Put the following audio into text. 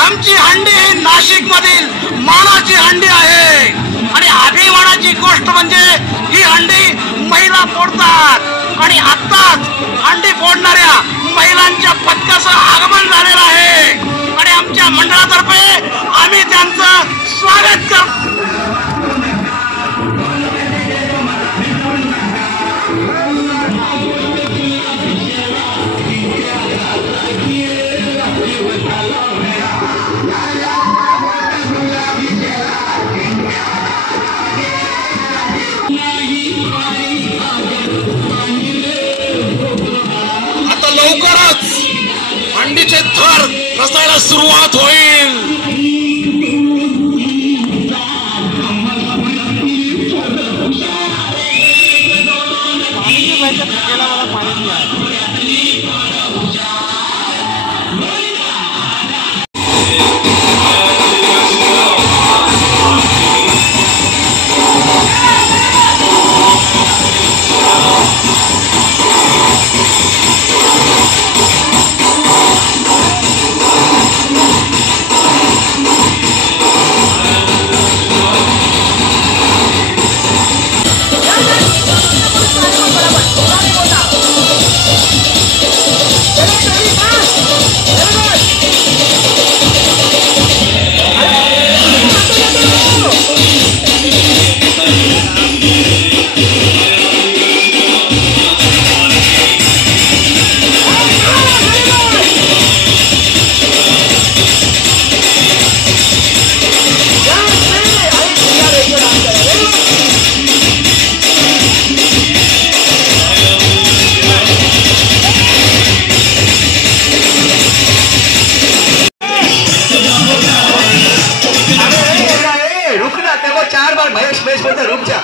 आमची हंडी ही नाशिक मधील मानाची हंडी आहे आणि अभिमानाची गोष्ट म्हणजे ही हंडी महिला फोडतात आणि आत्ताच हंडी फोडणाऱ्या महिलांच्या पथकाचं आगमन झालेलं आहे आणि आमच्या मंडळातर्फे आम्ही त्यांचं स्वागत करतो. आता लवकरच हंडीचे थर रचायला सुरुवात होईल. चार बार महेश महेश बोलता रुक जा.